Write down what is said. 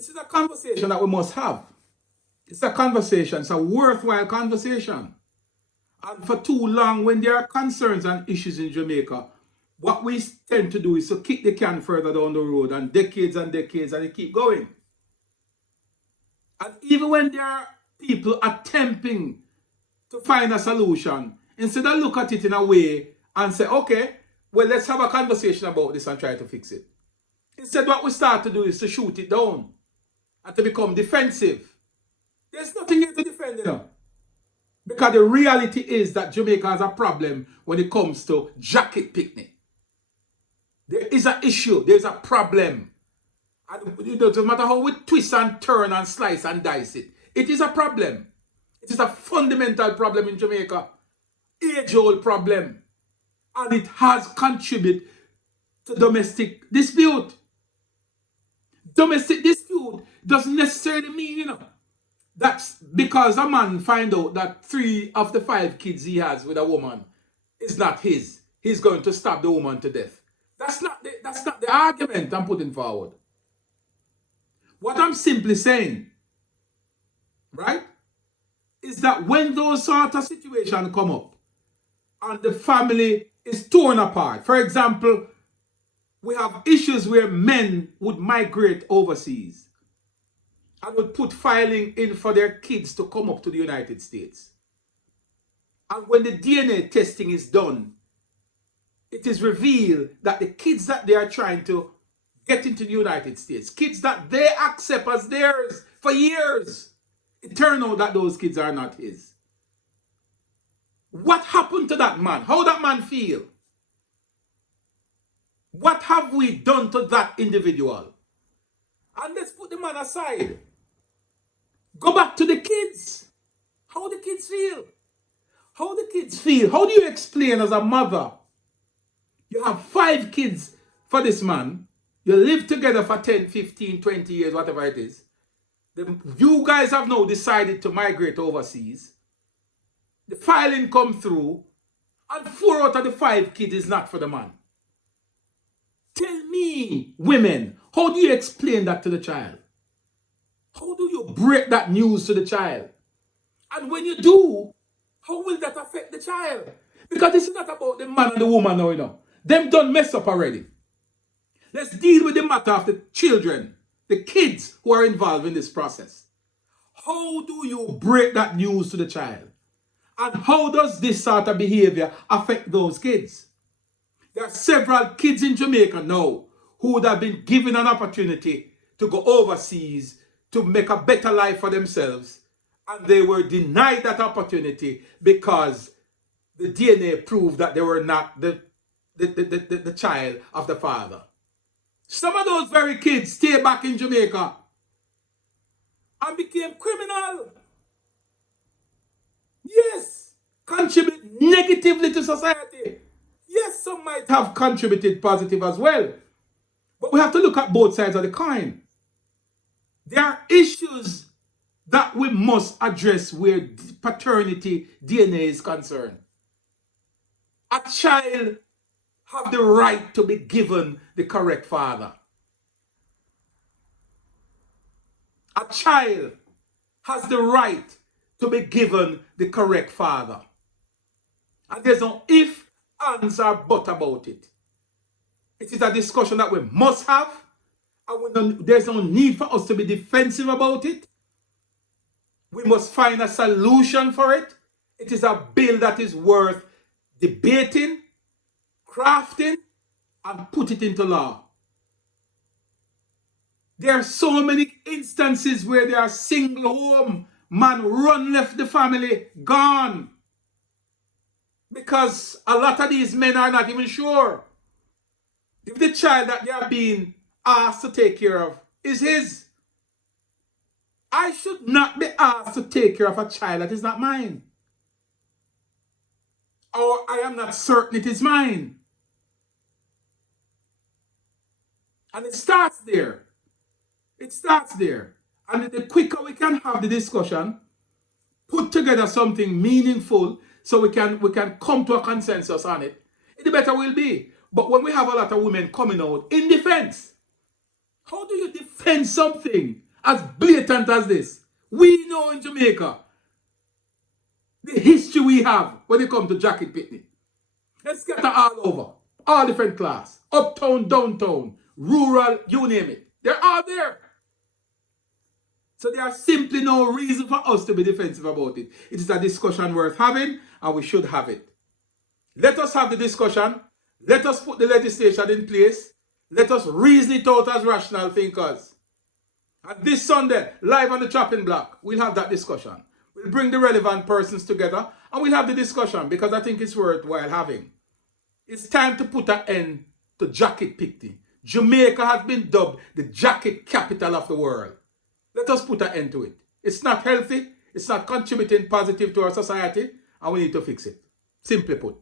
This is a conversation that we must have. It's a conversation. It's a worthwhile conversation. And for too long, when there are concerns and issues in Jamaica, what we tend to do is to kick the can further down the road and decades, and it keep going. And even when there are people attempting to find a solution, instead of look at it in a way and say, okay, well, let's have a conversation about this and try to fix it. Instead, what we start to do is to shoot it down and to become defensive. There's nothing here to defend, you know. Because the reality is that Jamaica has a problem when it comes to jacket picnic. There is an issue. There's a problem. And it doesn't matter how we twist and turn and slice and dice it. It is a problem. It is a fundamental problem in Jamaica. Age-old problem. And it has contributed to domestic dispute. Domestic dispute doesn't necessarily mean, you know, that's because a man find out that 3 of the 5 kids he has with a woman is not his. He's going to stab the woman to death. That's not the argument I'm putting forward. What I'm simply saying, right, is that when those sort of situations come up and the family is torn apart, for example, we have issues where men would migrate overseas and would put filing in for their kids to come up to the United States. And when the DNA testing is done, it is revealed that the kids that they are trying to get into the United States, kids that they accept as theirs for years, it turns out that those kids are not his. What happened to that man? How that man feel? What have we done to that individual? And let's put the man aside. Go back to the kids. How the kids feel? How the kids feel? How do you explain as a mother? You have 5 kids for this man. You live together for 10, 15, 20 years, whatever it is. You guys have now decided to migrate overseas. The filing come through. And 4 out of the 5 kids is not for the man. Tell me, women, how do you explain that to the child? How do you break that news to the child? And when you do, how will that affect the child? Because this is not about the man and the woman now, you know. Them done mess up already. Let's deal with the matter of the children, the kids who are involved in this process. How do you break that news to the child? And how does this sort of behavior affect those kids? There are several kids in Jamaica now who would have been given an opportunity to go overseas to make a better life for themselves. And they were denied that opportunity because the DNA proved that they were not the child of the father. Some of those very kids stayed back in Jamaica and became criminal. Yes, contribute negatively to society. Yes, some might have contributed positive as well. But we have to look at both sides of the coin. There are issues that we must address where paternity DNA is concerned. A child have the right to be given the correct father. A child has the right to be given the correct father. And there's no if, ands, or but about it. It is a discussion that we must have. And there's no need for us to be defensive about it. We must find a solution for it. It is a bill that is worth debating, crafting, and put it into law. There are so many instances where there are single home, man run left the family, gone. Because a lot of these men are not even sure if the child that they are being asked to take care of is his. I should not be asked to take care of a child that is not mine. Or I am not certain it is mine. And it starts there. It starts there. And the quicker we can have the discussion, put together something meaningful so we can come to a consensus on it, the better will be. But when we have a lot of women coming out in defense, how do you defend something as blatant as this. We know in Jamaica the history we have when it comes to jacket picnic. Let's get all over. All different class. Uptown, downtown, rural, you name it. They're all there. So there are simply no reason for us to be defensive about it. It is a discussion worth having, and we should have it. Let us have the discussion. Let us put the legislation in place. Let us reason it out as rational thinkers. And this Sunday, live on the chopping block, we'll have that discussion. We'll bring the relevant persons together and we'll have the discussion because I think it's worthwhile having. It's time to put an end to jacket picnic. Jamaica has been dubbed the jacket capital of the world. Let us put an end to it. It's not healthy. It's not contributing positive to our society and we need to fix it. Simply put.